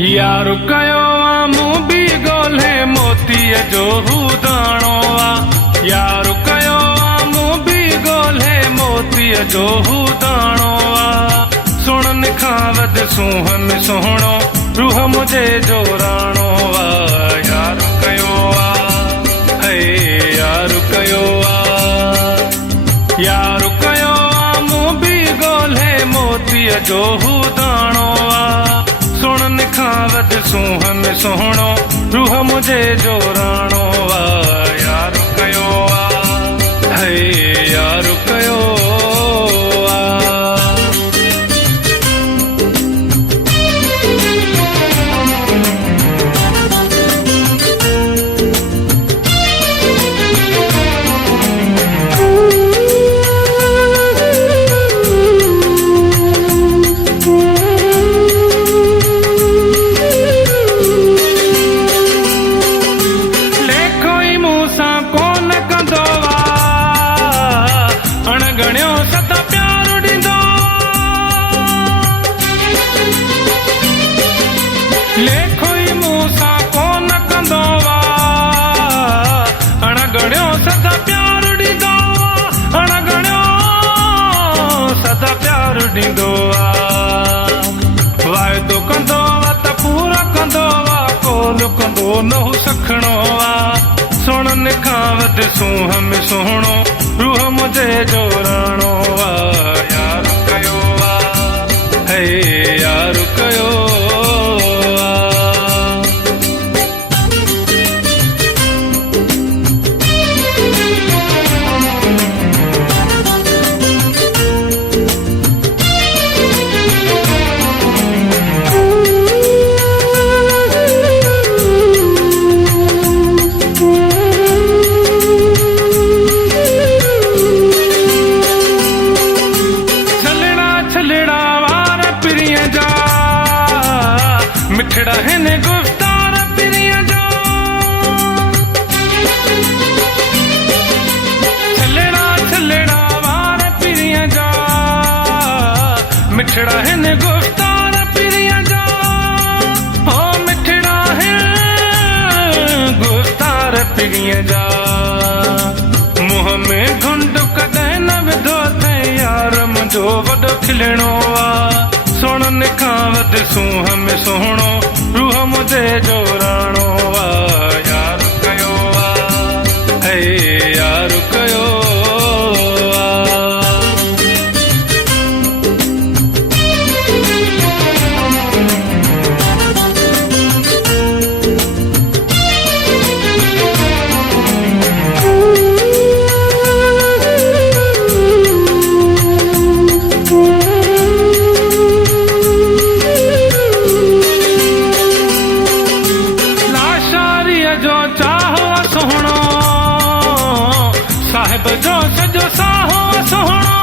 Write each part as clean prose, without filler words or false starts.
यार कयो मूं बि ॻोल्हे मोतीअ जो दाणो आ। यार कयो मूं बि ॻोल्हे मोतीअ जो दाणो आ। सुणन खां वध सूंहं में सुहिणो रूह मुझे जो राणो आ। यार कयो है यार कयो यार कयो मूं बि ॻोल्हे मोतीअ जो दाणो आ। सुणन खां वध सूंहं में सुहिणो रूह मुझे जो राणो आ। यार कयो है यार कयो लेखोई मूंसां कोन कंदो अणगणियो सदा प्यार ॾींदो अणगणियो सदा प्यार ॾींदो वाइदो कंदो त पूरा कंदो कोल कंदो न सखणो सुणन खां वध सूंहं में सुहिणो रूह मुझे जो राणो आ। यार कयो है यार कयो मिठड़ा हिन गुफ्तार पिरिय जो छलड़ा छलड़ा वार पिरिय जा मिठड़ा हिन गुफ्तार पिरिय जा ओ मिठड़ा हिन गुफ्तार पिरिय जा मुंह में घुंड कॾहिं न विधो थे यार मुंहिंजो वॾो खिलणो आ। सुणन खां वध सूंहं में सुहिणो रूह मुझे जो राणो आ। यार कयो है यार कयो साहिब जो सजो साहो सुहिणो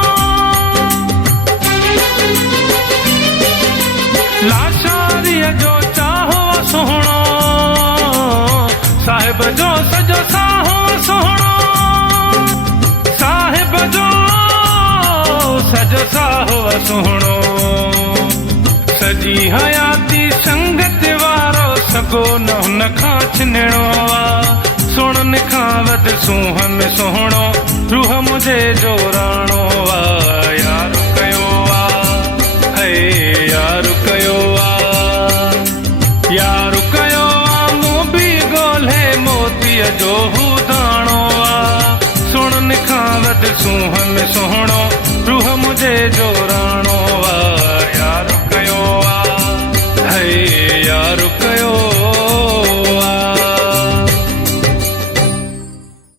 लाशारीअ जो चाहो सुहिणो साहिब जो सजो साहो सुहिणो साहिब जो सजो साहो सुहिणो सजी हयाती संगत वारो सगो न हुन खां छिनणो आ। सुणन खां वध सूंहं में सुहिणो रूह मुझे जो